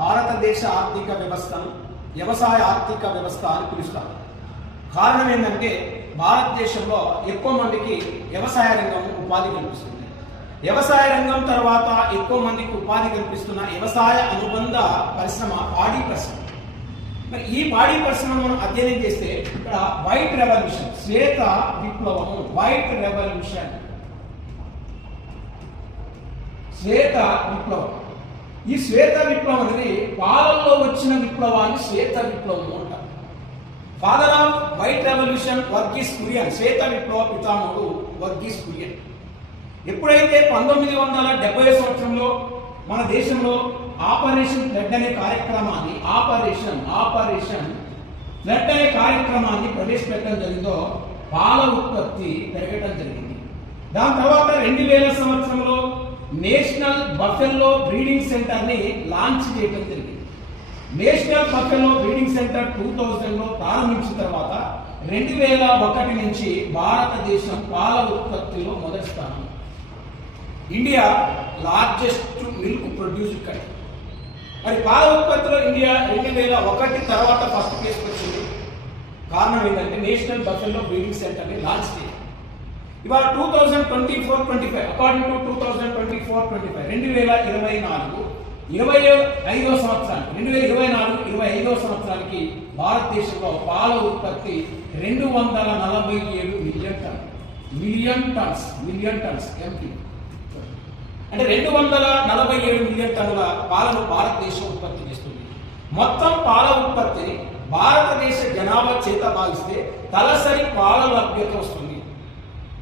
భారతదేశ ఆర్థిక వ్యవస్థను వ్యవసాయ ఆర్థిక వ్యవస్థ అని పిలుస్తారు. కారణం ఏంటంటే భారతదేశంలో ఎక్కువ మందికి వ్యవసాయ రంగం ఉపాధి కల్పిస్తుంది. వ్యవసాయ రంగం తర్వాత ఎక్కువ మందికి ఉపాధి కల్పిస్తున్న వ్యవసాయ అనుబంధ పరిశ్రమ పాడి పరిశ్రమ. మరి ఈ పాడి పరిశ్రమ మనం అధ్యయనం చేస్తే ఇక్కడ వైట్ రెవల్యూషన్, శ్వేత విప్లవము, వైట్ రెవల్యూషన్, శ్వేత విప్లవం. ఈ శ్వేత విప్లవం అనేది పాలల్లో వచ్చిన విప్లవాన్ని శ్వేత విప్లవం అంటారు. Father of white revolution Varghese Kurien, శ్వేత విప్లవ పితామహుడు వర్గీస్ కురియన్. ఎప్పుడైతే 1970 సంవత్సరంలో మన దేశంలో ఆపరేషన్ ఫ్లడ్ అనే కార్యక్రమాన్ని ఆపరేషన్ ఫ్లడ్ అనే కార్యక్రమాన్ని ప్రవేశపెట్టడం జరిగిందో పాల ఉత్పత్తి పెరగడం జరిగింది. దాని తర్వాత 2000 సంవత్సరంలో నేషనల్ బఫెల్లో బ్రీడింగ్ సెంటర్ ని లాంచ్ చేయడం జరిగింది. నేషనల్ బఫెల్లో బ్రీడింగ్ సెంటర్ 2000లో ప్రారంభించిన తర్వాత 2001 నుంచి భారతదేశం పాల ఉత్పత్తిలో మొదటి స్థానం. India largest milk producer country. మరి పాల ఉత్పత్తిలో ఇండియా 2001 తర్వాత ఫస్ట్ ప్లేస్కి వచ్చింది. కారణం ఏంటంటే నేషనల్ బఫెల్లో బ్రీడింగ్ సెంటర్ ని లాంచ్ చేయడం. ఇవాళ 2024-25 అకార్డింగ్ టు 2024-25 2025వ సంవత్సరానికి భారతదేశంలో పాల ఉత్పత్తి 247 మిలియన్ టన్స్ ఎంపీ, అంటే 247 మిలియన్ టన్నుల పాలను భారతదేశం ఉత్పత్తి చేస్తుంది. మొత్తం పాల ఉత్పత్తిని భారతదేశ జనాభా చేత భావిస్తే తలసరి పాల లభ్యత వస్తుంది.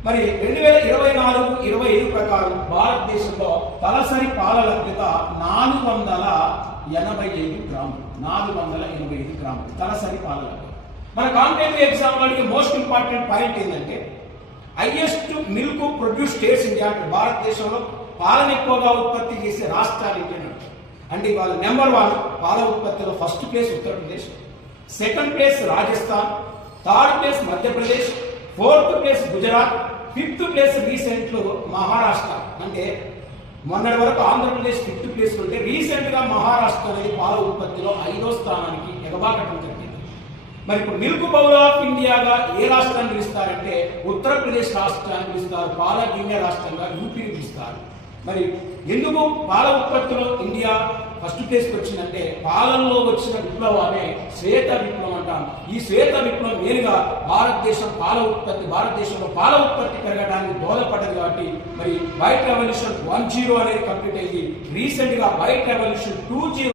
మరి 2024-25 ప్రకారం భారతదేశంలో తలసరి పాల లభ్యత 485 గ్రాములు తలసరి పాల లభ్యత. మన కాంపిటేటివ్ ఎగ్జామ్ అడిగే మోస్ట్ ఇంపార్టెంట్ పాయింట్ ఏంటంటే highest milk produce states India. భారతదేశంలో పాలను ఎక్కువగా ఉత్పత్తి చేసే రాష్ట్రాలు ఇండియా అంటే వాళ్ళ నెంబర్ 1 పాల ఉత్పత్తిలో first place Uttar Pradesh, second place Rajasthan, third place Madhya Pradesh, fourth place Gujarat, fifth place recent Maharashtra. అంటే మొన్నటి వరకు ఆంధ్రప్రదేశ్ 5th ప్లేస్ ఉంటే రీసెంట్ గా మహారాష్ట్ర అనేది పాల ఉత్పత్తిలో 5వ స్థానానికి ఎగబాకటం జరిగింది. మరి ఇప్పుడు మిల్క్ బౌల్ ఆఫ్ ఇండియాగా ఏ రాష్ట్రాన్ని పిలుస్తారంటే ఉత్తరప్రదేశ్ రాష్ట్రాన్ని పిలుస్తారు, పాల గిన్నె రాష్ట్రంగా యూపీని పిలుస్తారు. మరి ఎందుకు పాల ఉత్పత్తిలో ఇండియా ఫస్ట్ ప్లేస్కి వచ్చిందంటే పాలనలో వచ్చిన విప్లవాన్ని శ్వేత విప్లవం అంటాం. ఈ శ్వేత విప్లవం నేరుగా భారతదేశంలో పాల ఉత్పత్తి పెరగడానికి దోహదపడ్డది. కాబట్టి మరి వైట్ రెవల్యూషన్ 10 అనేది కంప్లీట్ అయింది. రీసెంట్ గా వైట్ రెవల్యూషన్ 20